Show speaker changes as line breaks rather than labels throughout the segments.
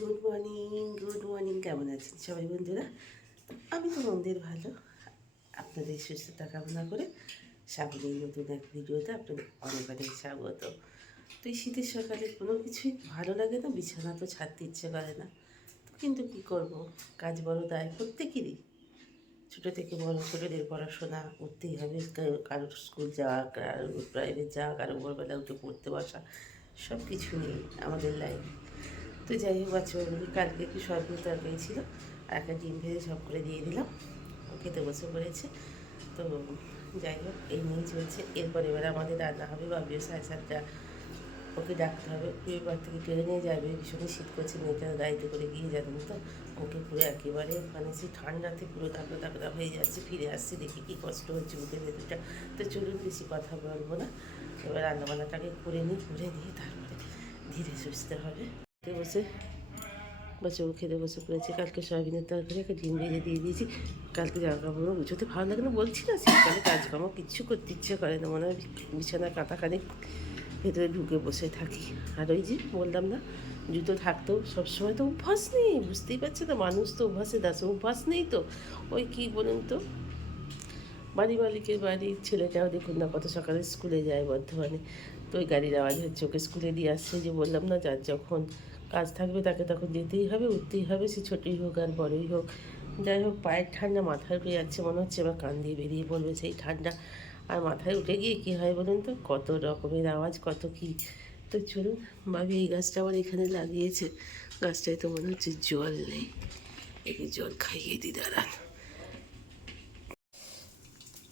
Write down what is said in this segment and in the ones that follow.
Good morning good morning কেমন আছেন সবাই বন্ধুরা? আমি তো মন্দির ভালো। আপনাদের সুস্থতা কামনা করে সামনেই নতুন এক ভিডিওতে আপনাদের অনেক অনেক স্বাগত। তো এই শীতের সকালে কোনো কিছুই ভালো লাগে না, বিছানা তো ছাড়তে ইচ্ছে করে না। কিন্তু কী করব? কাজ বড় দায় প্রত্যেকেরই। ছোটো থেকে বড় ছোটোদের পড়াশোনা করতেই হবে। কারোর স্কুল যাওয়া কারোর প্রাইভেট যাওয়া, কারও ভোরবেলা উঠে পড়তে বসা সব কিছু নেই আমাদের লাইফ তো যাই হোক বাচ্চাগুলোকে কালকে একটু সয়াবিন তরকারি ছিল, আর একটা ডিম ভেজে সব করে দিয়ে দিলাম। ও খেতে বসে পড়েছে। তো যাই হোক, এই নিয়েই চলছে। এরপর এবার আমাদের রান্না হবে বাবিও সাড়ে সাতটা ওকে ডাকতে হবে। রবিবার থেকে ট্রেনে যাবে। ভীষণই শীত করছে মেয়েটা গাড়িতে করে গিয়ে জানেন তো। ওকে পুরো একেবারে মানে সেই ঠান্ডাতে পুরো দাগড়া দাগড়া হয়ে যাচ্ছে, ফিরে আসছে, দেখি কি কষ্ট হচ্ছে বুকের ভেতরটা। তো চলুন, বেশি কথা বলব না। এবার রান্নাবান্নাটাকে করে নিই, করে দিয়ে তারপরে ধীরে সুস্থ হবে। খেতে বসে বাচ্চাকে খেতে বসে পড়েছে। কালকে সয়াবিনের তরকারি একটা ডিম ভেজে দিয়ে দিয়েছি। কালকে জামা কাপড় গুছোতে ভালো লাগে না, বলছি না, শীতকালে কাজকর্ম কিচ্ছু করতে ইচ্ছে করে না, মনে হয় বিছানা কাটাখানি ভেতরে ঢুকে বসে থাকি। আর ওই যে বললাম না, জুতো থাকতেও সবসময় তো অভ্যাস নেই, বুঝতেই পারছে না, মানুষ তো অভ্যাসে দাস, অভ্যাস নেই তো। ওই কি বলুন তো? বাড়ি মালিকের বাড়ির ছেলেটাও দেখুন না কত সকালে স্কুলে যায় বর্ধমানে। তো ওই গাড়ির আওয়াজ হচ্ছে ওকে স্কুলে দিয়ে আসছে, যে বললাম না, যার যখন কাজ থাকবে তাকে তখন যেতেই হবে, উঠতেই হবে, সে ছোটোই হোক আর বড়ই হোক। যাই হোক, পায়ের ঠান্ডা মাথায় উঠে যাচ্ছে, মনে হচ্ছে এবার কান দিয়ে বেরিয়ে পড়বে সেই ঠান্ডা। আর মাথায় উঠে গিয়ে কী হয় বলুন তো, কত রকমের আওয়াজ, কত কী। তো চলুন, ভাবি এই গাছটা আবার এখানে লাগিয়েছে। গাছটায় তো মনে হচ্ছে জল নেই। একে জল খাইয়ে দিই দাঁড়ান।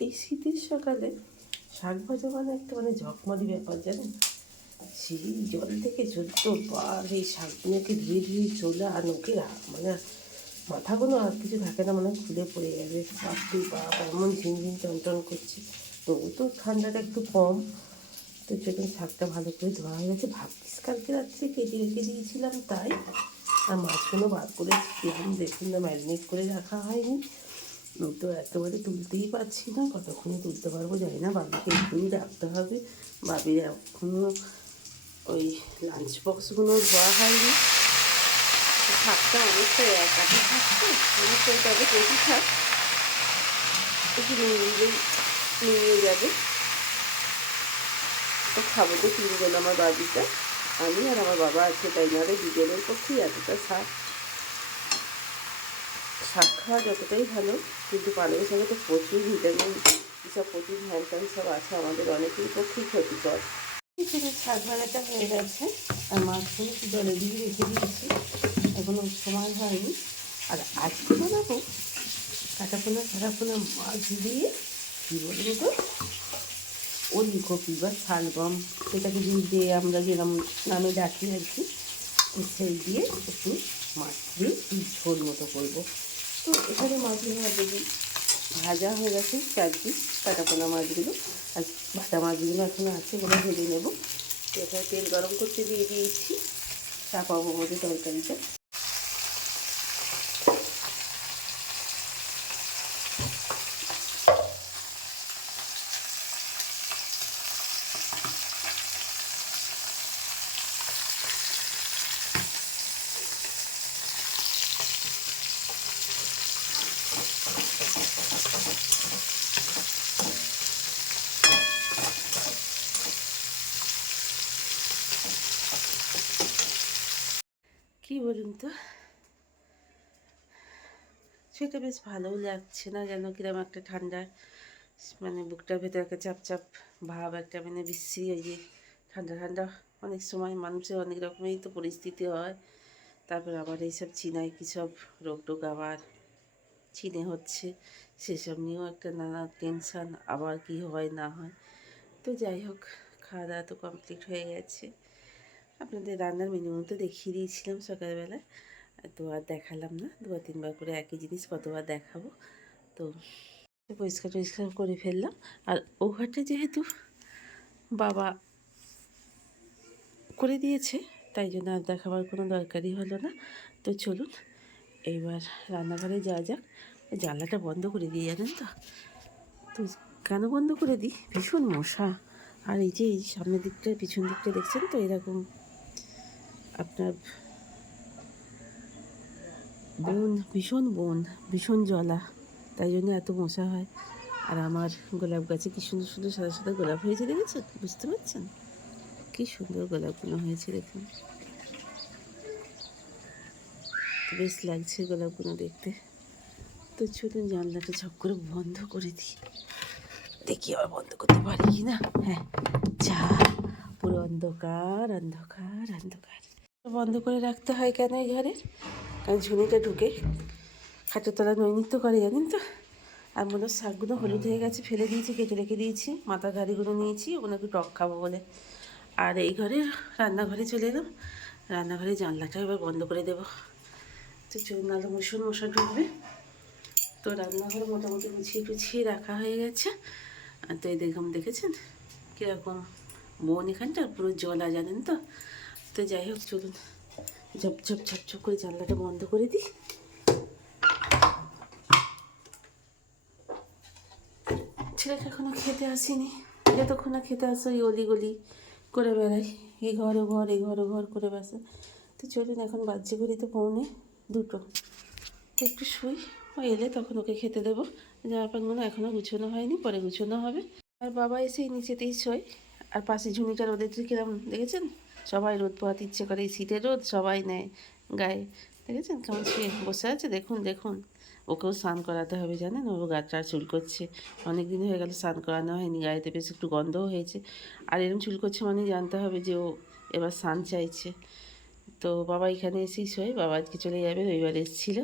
এই শীতের সকালে শাক ভাজা মানে একটা মানে ঝকমারি ব্যাপার, জানেন? সেই জল থেকে চলতো বার এই শাকগুলোকে ধুয়ে ধুয়ে চলে আর নোকে মানে মাথাগুলো আর কিছু থাকে না মানে খুলে পড়ে যাবে বাপরে বাপ, এমন ঝিনঝিন টনটন করছে। তবু তো ঠান্ডাটা একটু কম। তো চলুন শাকটা ভালো করে ধোয়া হয়ে গেছে। ভাবছিস কালকে রাত্রে কেটে রেখে দিয়েছিলাম তাই। আর মাছগুলো বার করে কেমন দেখুন না, ম্যারিনেট করে রাখা হয়নি। তো একেবারে তুলতেই পারছি না, কতক্ষণে তুলতে পারব জানি না। বাবিকে একটুই রাখতে হবে। বাবির এখনও ওই লাঞ্চ বক্সগুলো ধোয়া হয়নি। শাকটা অনেকটা একাঠি থাকছে অনেকটা তবে বেশি থাক। একটু নিয়ে নিয়ে যাবে। তো খাব তো তিনজন আমার বাবিটা আমি আর আমার বাবা আছে, তাই নাহলে দুজনের পক্ষেই এতটা শাক। শাক খাওয়া যতটাই ভালো, কিন্তু পালং শাকে তো প্রচুর ভিটামিন এসব প্রচুর হ্যান সব আছে। আমাদের অনেকের পক্ষেই ক্ষতিকর। এখানে শাক ভাজাটা হয়ে গেছে। আর মাছগুলো একটু জলে দিয়ে রেখে দিয়েছি। এখনও সময় হয়নি। আর আজকে বানাবো কাটাপোনা কাটাপোনা মাছ দিয়ে কী বলব তো ওলকপি বা শালগম, সেটাকে দিয়ে দিয়ে আমরা যেরকম নামে ডাকি আর কি সেই দিয়ে একটু মাছ দিয়ে ঝোল মতো করব। তো এখানে মাছগুলো অলরেডি ভাজা হয়ে গেছে চার পিস কাটাপোনা মাছগুলো। আর ভাজা মাছগুলো এখনও আছে ওগুলো ভেজে নেব। এখানে তেল গরম করতে দিয়ে দিয়েছি। চাপাবো বোধে তরকারিটা কি বলুন তো? সেটা বেশ ভালোও লাগছে না যেন কিরম একটা ঠান্ডা মানে বুকটার ভেতরে একটা চাপ চাপ ভাব, একটা মানে বিশ্রী ওই যে ঠান্ডা ঠান্ডা। অনেক সময় মানুষের অনেক রকমেরই তো পরিস্থিতি হয়। তারপর আবার এইসব চিনায় কী সব রোগ টোগ আবার চিনে হচ্ছে। সেসব নিয়েও একটা নানা টেনশান আবার কি হয় না হয়। তো যাই হোক, খাওয়া দাওয়া তো কমপ্লিট হয়ে গেছে। আপনাদের রান্নার মেনু তো দেখিয়ে দিয়েছিলাম সকালবেলা তো আর দেখালাম না, দুবার তিনবার করে একই জিনিস কতবার দেখাবো। তো পরিষ্কার টরিষ্কার করে ফেললাম। আর ও ঘাটে যেহেতু বাবা করে দিয়েছে, তাই জন্য আর দেখাবার কোনো দরকারই হলো না। তো চলুন এইবার রান্নাঘরে যাওয়া যাক। জানলাটা বন্ধ করে দিই, জানেন তো? তো কেন বন্ধ করে দিই? ভীষণ মশা। আর এই যে এই সামনের দিকটা, পিছন দিকটা দেখছেন তো, এরকম আপনার বন, ভীষণ বন, ভীষণ জলা তাই জন্য এত মশা হয়। আর আমার গোলাপ গাছে কি সুন্দর সুন্দর সাদা সাদা গোলাপ হয়েছে দেখেছেন বুঝতে পারছেন? কি সুন্দর গোলাপগুলো হয়েছে দেখুন। বেশ লাগছে গোলাপগুলো দেখতে। তো চলুন জানলাটা ঝপ করে বন্ধ করে দিই। দেখি আবার বন্ধ করতে পারি কি না? হ্যাঁ যা পুরো অন্ধকার অন্ধকার অন্ধকার। বন্ধ করে রাখতে হয় কেন এই ঘরের কারণ ঝুনিটা ঢুকে খাটের তলা নৈনিত্য করে, জানেন তো? আর মনে শাকগুলো হলুদ হয়ে গেছে, ফেলে দিয়েছি, কেটে রেখে দিয়েছি মাথা ঘাড়িগুলো নিয়েছি, ওগুলো একটু টক খাব বলে। আর এই ঘরের রান্নাঘরে চলে এলাম। রান্নাঘরে জানলাটা এবার বন্ধ করে দেবো। তো চলুন, নাহলে মশন মশা ঢুকবে। তো রান্নাঘর মোটামুটি গুছিয়ে টুছিয়ে রাখা হয়ে গেছে। আর তো এই দেখুন, দেখেছেন? কীরকম বন এখানটা? পুরো জলা, জানেন তো? তো যাই হোক, চলুন। ঝপ ঝপ করে জানলাটা বন্ধ করে দিই। ছেলেটা এখনও খেতে আসেনি। যতক্ষণ না খেতে আসে, ওই অলি গলি করে বেড়াই এই ঘর, ও ঘর, এই ঘর, ও ঘর করে বেসে তো চলুন, এখন বাজ্যে করি তো পৌনে দুটো। একটু শুই, ও এলে তখন ওকে খেতে দেবো। জামা প্যান্টগুলো এখনও গুছোনো হয়নি, পরে গুছোনো হবে। আর বাবা এসে নিচেতেই শোয়। আর পাশে ঝুনিটা রোদের যে কিরম, দেখেছেন? সবাই রোদ পোহাতে ইচ্ছে করে, এই শীতের রোদ সবাই নেয় গায়ে। দেখেছেন কেমন সে বসে আছে? দেখুন দেখুন। ওকেও স্নান করাতে হবে, জানেন? ও গাটা চুল করছে। অনেক দিন হয়ে গেল স্নান করানো হয়নি, গায়েতে বেশ একটু গন্ধও হয়েছে। আর এরকম চুল করছে মানে জানতে হবে যে ও এবার স্নান চাইছে। তো বাবা এখানে এসেই শোয়, বাবা আজকে চলে যাবে, রবিবার এসেছিল।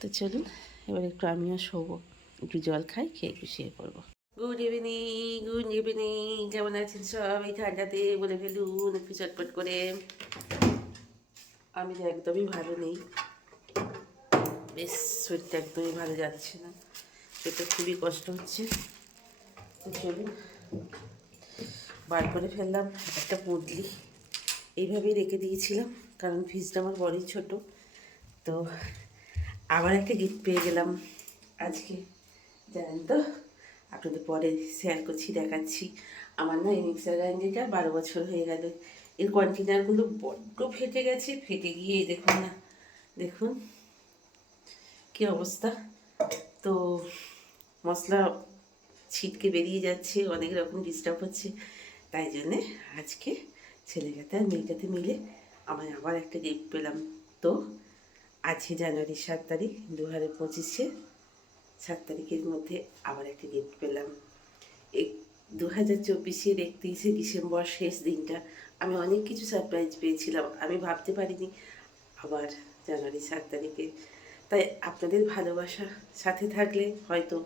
তো চলুন, এবার একটু আমিও শোবো। একটু জল খাই, খেয়ে একটু শুয়ে পড়ব। গুড ইভিনিং গুড ইভিনিং কেমন আছেন সব এই ঠান্ডাতে বলে ফেলুন একটু চটপট করে। আমি তো একদমই ভালো নেই। বেশ, শরীরটা একদমই ভালো যাচ্ছে না। পেটে খুবই কষ্ট হচ্ছে। চলুন, বার করে ফেললাম একটা পুঁটলি। এইভাবেই রেখে দিয়েছিলাম, কারণ ফ্রিজটা আমার বড়ই ছোট। তো আবার একটা গিফট পেয়ে গেলাম আজকে। জানেন তো? আপনাদের পরে শেয়ার করছি, দেখাচ্ছি। আমার না এই মিক্সার গ্রাইন্ডারটা বারো বছর হয়ে গেল। এর কন্টেনারগুলো বড্ড ফেটে গেছে, ফেটে গিয়ে দেখুন না। দেখুন কি অবস্থা। তো মশলা ছিটকে বেরিয়ে যাচ্ছে, অনেক রকম ডিস্টার্ব হচ্ছে। তাই জন্যে আজকে ছেলেটাতে আর মেয়েটাতে মিলে আমি আবার একটা গিফট পেলাম। তো আছে জানুয়ারি সাত তারিখ দু হাজার পঁচিশে সাত তারিখের মধ্যে আবার একটা গিফট পেলাম। এই দু হাজার চব্বিশের একত্রিশে ডিসেম্বর শেষ দিনটা আমি অনেক কিছু সারপ্রাইজ পেয়েছিলাম। আমি ভাবতে পারিনি আবার জানুয়ারি সাত তারিখে। তাই আপনাদের ভালোবাসা সাথে থাকলে হয়তো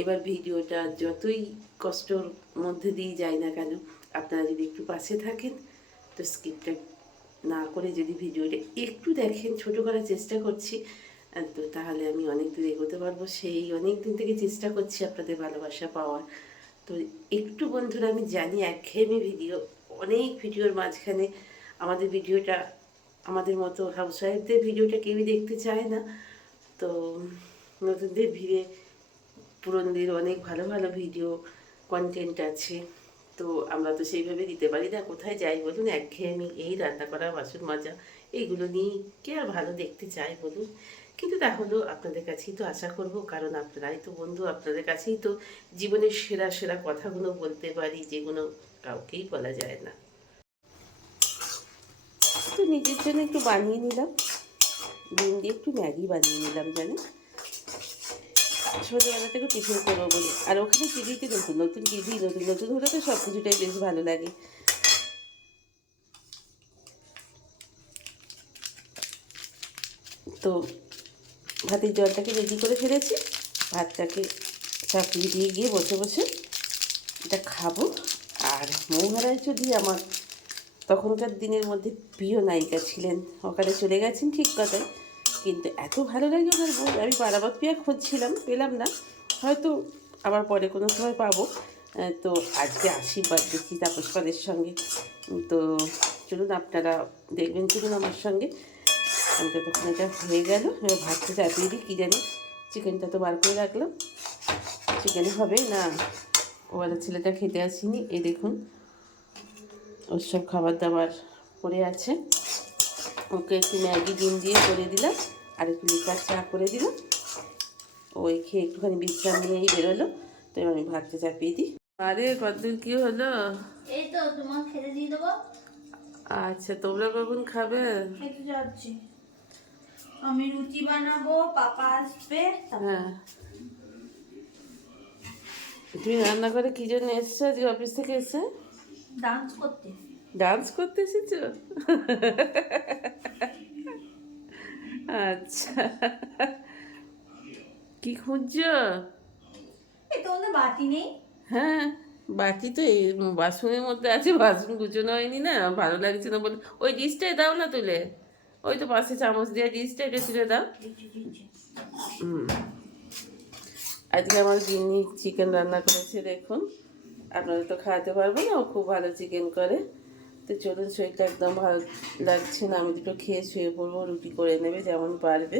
এবার ভিডিওটা যতই কষ্টর মধ্যে দিয়ে যায় না কেন, আপনারা যদি একটু পাশে থাকেন, তো স্কিপটা না করে যদি ভিডিওটা একটু দেখেন, ছোটো করার চেষ্টা করছি তো তাহলে আমি অনেক দূর এগোতে পারব। সেই অনেক দিন থেকে চেষ্টা করছি আপনাদের ভালোবাসা পাওয়ার। তো একটু বন্ধুরা, আমি জানি একঘেয়েমি ভিডিও, অনেক ভিডিওর মাঝখানে আমাদের ভিডিওটা, আমাদের মতো হাউসওয়াইফদের ভিডিওটা কেউই দেখতে চায় না। তো নতুনদের ভিড়ে পুরনদের অনেক ভালো ভালো ভিডিও কন্টেন্ট আছে। তো আমরা তো সেইভাবে দিতে পারি না। কোথায় যাই বলুন? একঘেয়েমি, এই রান্না করা, বাসন মাজা এইগুলো নিয়ে কে আর ভালো দেখতে চায় বলুন? কিন্তু তাহলেও আপনাদের কাছেই তো আশা করব, কারণ আপনারাই তো বন্ধু, আপনাদের কাছেই তো জীবনের সেরা সেরা কথাগুলো বলতে পারি, যেগুলো কাউকেই বলা যায় না। তো নিজের জন্য একটু বানিয়ে নিলাম। ডিম দিয়ে একটু ম্যাগি বানিয়ে নিলাম, জানেন? ছোটোবেলা থেকে টিফিন করব বলে। আর ওখানে টিভিতে নতুন নতুন টিভি, নতুন নতুন হলে তো সব কিছুটাই বেশ ভালো লাগে। তো ভাতের জলটাকে রেডি করে ফেলেছি। ভাতটাকে চাকরি দিয়ে গিয়ে বসে বসে এটা খাব। আর মৌহারায় যদি আমার তখনকার দিনের মধ্যে প্রিয় নায়িকা ছিলেন, ওখানে চলে গেছেন ঠিক কথাই। কিন্তু এত ভালো লাগে ওনার বই, আমি পারাবত পিয়া খুঁজছিলাম, পেলাম না। হয়তো আবার পরে কোনো সময় পাবো। তো আজকে আশীর্বাদ দিচ্ছি তাপস পালের সঙ্গে। তো চলুন আপনারা দেখবেন চলুন আমার সঙ্গে। আমি তো তখন এটা হয়ে গেল। এবার ভাতটা চাপিয়ে দিই কী জানি? চিকেনটা তো বার করে রাখলাম। চিকেন হবে না? ওবেলা ছেলেটা খেতে আসিনি। এই দেখুন ওর সব খাবার দাবার পড়ে আছে। ওকে একটু ম্যাগি ডিম দিয়ে করে দিলাম। আর একটু লিকার চা করে দিলাম। ওই খেয়ে একটুখানি বিশ্রাম নিয়েই বেরোলো। তো এবার আমি ভাতটা চাপিয়ে দিই। আরে কতদূর কি হলো?
এই তো তোমার খেতে দিয়ে দেবো।
আচ্ছা তোমরা কখন খাবে?
খেতে যাচ্ছি। আমি রুটি বানাবো পাপা আসবে
হ্যাঁ। তুমি রান্না করে কি জন্য এসছো আজকে অফিস থেকে এসে?
ডান্স করতে।
ডান্স করতে এসেছ? আচ্ছা। কি খুঁজছো?
এই তোমাদের বাটি নেই।
হ্যাঁ বাকি তো এই বাসনের মধ্যে আছে বাসন গুছোনো হয়নি না ভালো লাগছে না বলে। ওই ডিশটাই দাও না তুলে। ওই তো পাশে চামচ দিয়ে ডিসটা এটা তুলে দাও। আজকে আমার গিন্নি চিকেন রান্না করেছে, দেখুন। আপনারা তো খাওয়াতে পারব না, ও খুব ভালো চিকেন করে। তো চলুন, শরীরটা একদম ভালো লাগছে না, আমি দুটো খেয়ে শুয়ে পড়ব, রুটি করে নেবে যেমন পারবে।